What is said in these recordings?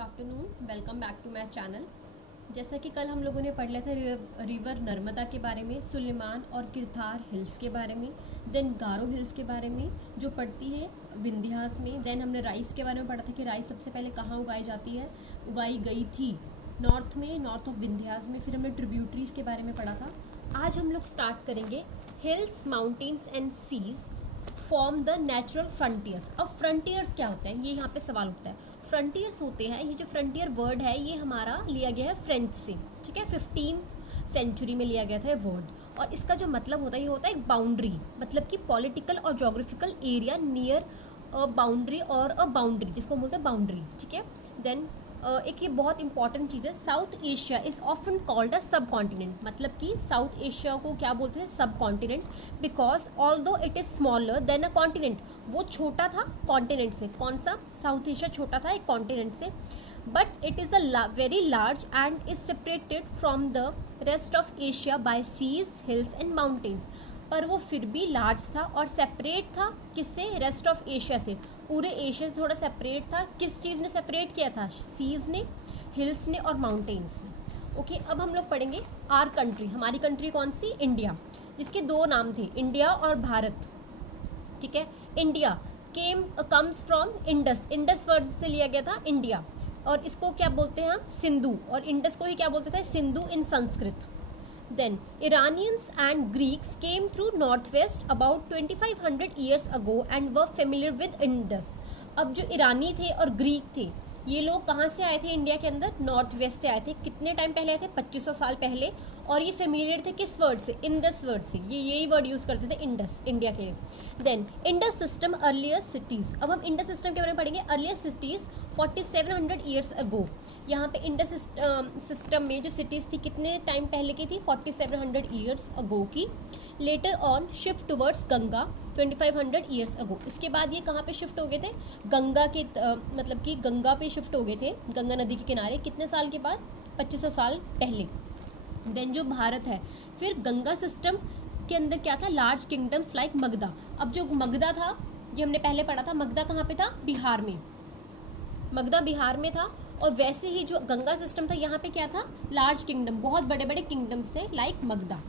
Afternoon, welcome back to my channel. जैसा कि कल हम लोगों ने पढ़ लिया था रिवर नर्मदा के बारे में, सुलेमान और किरथार हिल्स के बारे में, देन गारो हिल्स के बारे में जो पड़ती है विंध्यास में। देन हमने राइस के बारे में पढ़ा था कि राइस सबसे पहले कहाँ उगाई जाती है, उगाई गई थी नॉर्थ में, नॉर्थ ऑफ विंध्यास में। फिर हमने ट्रिब्यूटरीज के बारे में पढ़ा था। आज हम लोग स्टार्ट करेंगे hills, mountains and seas form the natural frontiers. अब फ्रंटियर्स क्या होते हैं, ये यहाँ पे सवाल उठता है। फ्रंटियर्स होते हैं, ये जो फ्रंटियर वर्ड है ये हमारा लिया गया है फ्रेंच से, ठीक है। 15th सेंचुरी में लिया गया था ये वर्ड, और इसका जो मतलब होता है ये होता है एक बाउंड्री, मतलब कि पॉलिटिकल और geographical area near a boundary और अ बाउंड्री, जिसको बोलते हैं बाउंड्री, ठीक है। देन एक ये बहुत इंपॉर्टेंट चीज़ है, south Asia is often called a सब कॉन्टिनेंट, मतलब कि साउथ एशिया को क्या बोलते हैं, सब continent, because although it is smaller than a continent, वो छोटा था कॉन्टिनेंट से। कौन सा, साउथ एशिया छोटा था एक कॉन्टिनेंट से, but it is a very large and is separated from the rest of Asia by seas, hills and mountains. पर वो फिर भी लार्ज था और सेपरेट था किससे, रेस्ट ऑफ एशिया से, पूरे एशिया से थोड़ा सेपरेट था। किस चीज़ ने सेपरेट किया था, सीज ने, हिल्स ने और माउंटेन्स ने। ओके, अब हम लोग पढ़ेंगे आर कंट्री, हमारी कंट्री कौन सी, इंडिया, जिसके दो नाम थे, इंडिया और भारत, ठीक है। India comes from Indus, Indus word से लिया गया था इंडिया, और इसको क्या बोलते हैं हम, सिंधु, और इंडस को ही क्या बोलते थे, सिंधु इन Sanskrit. Then Iranians and Greeks came through northwest about 2500 years ago and were familiar with Indus। अब जो ईरानी थे और ग्रीक थे, ये लोग कहाँ से आए थे इंडिया के अंदर, नॉर्थ वेस्ट से आए थे। कितने टाइम पहले आए थे, 2500 साल पहले, और ये फेमिलियर थे किस वर्ड से, इंडस वर्ड से, ये यही वर्ड यूज करते थे इंडस, इंडिया के लिए। Then Indus system earlier cities, अब हम इंडस सिस्टम के बारे में पढ़ेंगे। अर्लियर सिटीज 4700 ईयर्स अगो, यहाँ पे इंडस सिस्टम में जो सिटीज थी कितने टाइम पहले की थी, 4700 ईयर्स अगो की। Later on shift towards Ganga 2500 years अगो, इसके बाद ये कहाँ पे शिफ्ट हो गए थे, गंगा के मतलब कि गंगा पे शिफ्ट हो गए थे, गंगा नदी के किनारे, कितने साल के बाद, 2500 साल पहले। देन जो भारत है, फिर गंगा सिस्टम के अंदर क्या था, लार्ज किंगडम्स लाइक मगधा। अब जो मगधा था, ये हमने पहले पढ़ा था, मगधा कहाँ पे था, बिहार में, मगधा बिहार में था। और वैसे ही जो गंगा सिस्टम था, यहाँ पे क्या था, लार्ज किंगडम, बहुत बड़े बड़े किंगडम्स थे लाइक मगधा।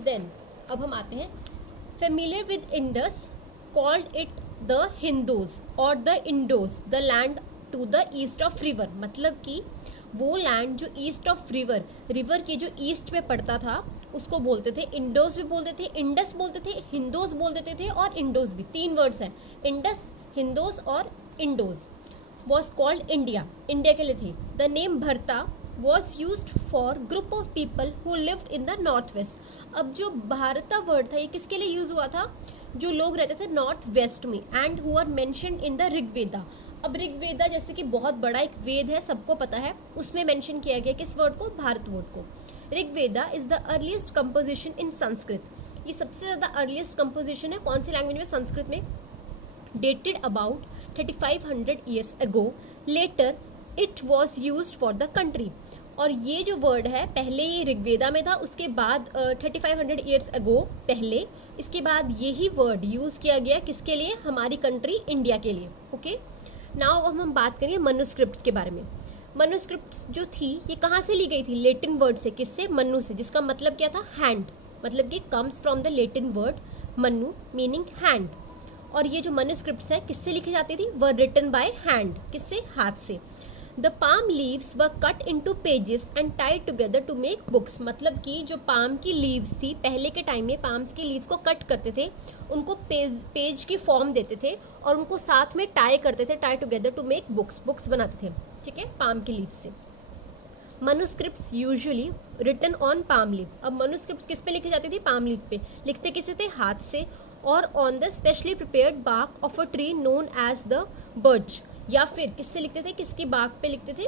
देन अब हम आते हैं, familiar with Indus called it the Hindus और the Indos, the land to the east of river, मतलब कि वो लैंड जो ईस्ट ऑफ रिवर, रिवर के जो ईस्ट में पड़ता था उसको बोलते थे, इंडोस भी बोलते थे, इंडस बोलते थे, हिंदोस बोल देते थे, और इंडोस भी, तीन वर्ड्स हैं, इंडस, हिंदोस और इंडोस। was called India, इंडिया के लिए थी। The name भरता was used for group of people who lived in the north west। अब जो भारता वर्ड था ये किसके लिए यूज हुआ था, जो लोग रहते थे नॉर्थ वेस्ट में, and who are mentioned in the Rigveda. अब ऋग्वेदा जैसे कि बहुत बड़ा एक वेद है, सबको पता है, उसमें मेंशन किया गया किस वर्ड को, भारत वर्ड को। Rigveda is the earliest composition in Sanskrit, ये सबसे ज़्यादा अर्लीस्ट कंपोजिशन है कौन सी लैंग्वेज में, संस्कृत में। Dated about 3500 years ago, later it was used for the country। और ये जो वर्ड है पहले ये ऋग्वेदा में था, उसके बाद 3500 years ago पहले, इसके बाद यही वर्ड यूज़ किया गया किसके लिए, हमारी कंट्री इंडिया के लिए। ओके, नाउ हम बात करेंगे मनुस्क्रिप्ट्स के बारे में। मनुस्क्रिप्ट्स जो थी ये कहाँ से ली गई थी, लेटिन वर्ड से, किससे, मनु से, जिसका मतलब क्या था, हैंड, मतलब कि comes from the Latin word Manu meaning hand. और ये जो मनुस्क्रिप्ट्स है किससे लिखी जाती थी, वर रिटन बाय हैंड, किससे, हाथ से। The palm leaves were cut into pages and tied together to make books, मतलब कि जो पाम की लीव्स थी पहले के टाइम में, पाम्स की लीव्स को कट करते थे, उनको पेज की फॉर्म देते थे और उनको साथ में टाई करते थे, tie together to make books, books बनाते थे, ठीक है, पाम की लीव्स से। Manuscripts usually written on palm leaf, अब मनुस्क्रिप्ट्स किस पे लिखी जाती थी, पाम लीव पे, लिखते किसे थे, हाथ से, और on the specially prepared bark of a tree known as the birch, या फिर किससे लिखते थे, किसकी बार्क पे लिखते थे,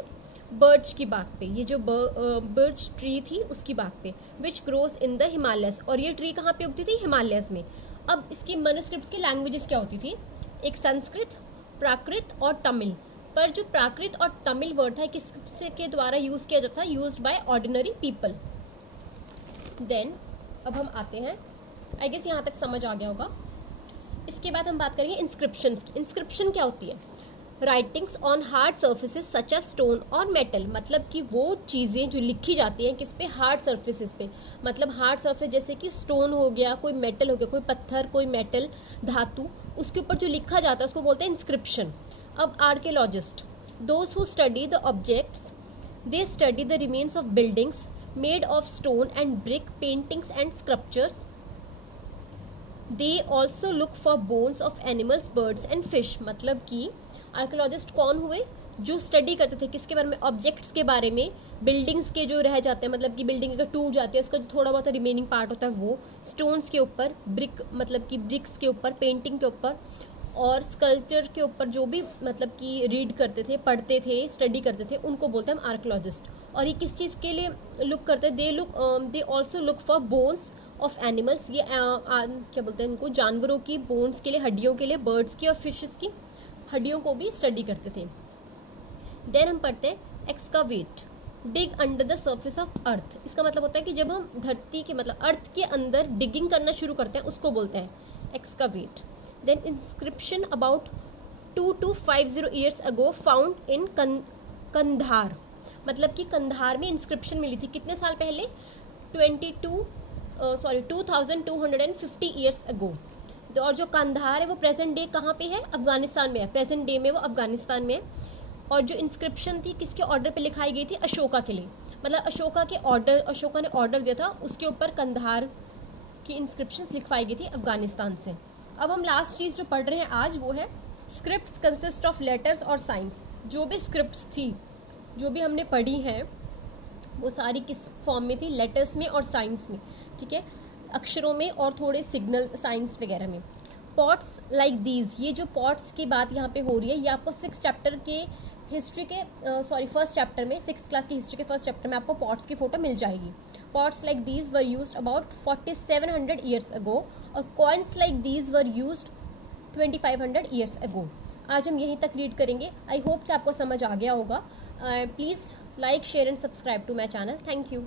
बर्च की बार्क पे, ये जो बर्च ट्री थी उसकी बार्क पे, which grows in the Himalayas, और ये ट्री कहाँ पे उगती थी, हिमालयस में। अब इसकी मनुस्क्रिप्ट्स की लैंग्वेजेस क्या होती थी, एक संस्कृत, प्राकृत और तमिल। पर जो प्राकृत और तमिल वर्ड था किसके के द्वारा यूज किया जाता है, used by ordinary people. Then अब हम आते हैं, आई गेस यहाँ तक समझ आ गया होगा। इसके बाद हम बात करेंगे इंस्क्रिप्शंस की। इंस्क्रिप्शन क्या होती है, writings on hard surfaces such as stone और मेटल, मतलब कि वो चीज़ें जो लिखी जाती हैं किस पे, हार्ड सर्फेसिस पे, मतलब हार्ड सर्फेस जैसे कि स्टोन हो गया, कोई मेटल हो गया, कोई पत्थर, कोई मेटल धातु, उसके ऊपर जो लिखा जाता है उसको बोलते हैं इंस्क्रिप्शन। अब archaeologist, those who study the objects, they study the remains of buildings made of stone and brick, paintings and sculptures. They also look for bones of animals, birds and fish, मतलब कि archaeologist कौन हुए, जो study करते थे किसके बारे में, ऑब्जेक्ट्स के बारे में, बिल्डिंग्स के जो रह जाते हैं, मतलब कि बिल्डिंग अगर टूट जाती है उसका जो थोड़ा बहुत रिमेनिंग पार्ट होता है वो, स्टोन्स के ऊपर, ब्रिक मतलब कि ब्रिक्स के ऊपर, पेंटिंग के ऊपर और स्कल्पचर के ऊपर जो भी मतलब कि रीड करते थे, पढ़ते थे, स्टडी करते थे, उनको बोलते हैं हम आर्कियोलॉजिस्ट। और ये किस चीज़ के लिए लुक करते हैं, they also look for bones of animals, ये क्या बोलते हैं इनको, जानवरों की बोन्स के लिए, हड्डियों के लिए, बर्ड्स की और फिशेस की हड्डियों को भी स्टडी करते थे। देन हम पढ़ते हैं excavate, dig under the surface of earth, इसका मतलब होता है कि जब हम धरती के मतलब अर्थ के अंदर डिगिंग करना शुरू करते हैं उसको बोलते हैं excavate. Then inscription about 2 to 50 years ago found in Kandahar, मतलब कि कंधार में इंस्क्रिप्शन मिली थी कितने साल पहले, 2250 ईयर्स अगो। और जो कंधार है वो प्रेजेंट डे कहाँ पे है, अफगानिस्तान में है, प्रेजेंट डे में वो अफगानिस्तान में है। और जो इंस्क्रिप्शन थी किसके ऑर्डर पे लिखाई गई थी, अशोका के लिए, मतलब अशोका ने ऑर्डर दिया था, उसके ऊपर कंधार की इंस्क्रिप्शन लिखवाई गई थी अफगानिस्तान से। अब हम लास्ट चीज़ जो पढ़ रहे हैं आज वो है स्क्रिप्ट्स कंसिस्ट ऑफ लेटर्स और साइंस। जो भी स्क्रिप्ट्स थी, जो भी हमने पढ़ी हैं वो सारी किस फॉर्म में थी, लेटर्स में और साइंस में, ठीक है, अक्षरों में और थोड़े सिग्नल साइंस वगैरह में। पॉट्स लाइक दीज, ये जो पॉट्स की बात यहाँ पे हो रही है ये आपको 6 चैप्टर के हिस्ट्री के फर्स्ट चैप्टर में, 6th क्लास की हिस्ट्री के फर्स्ट चैप्टर में आपको पॉट्स की फोटो मिल जाएगी। Pots like these were used about 4700 years ago और coins like these were used 2500 years ago. आज हम यहीं तक रीड करेंगे। आई होप कि आपको समझ आ गया होगा। Please like, share and subscribe to my channel. Thank you.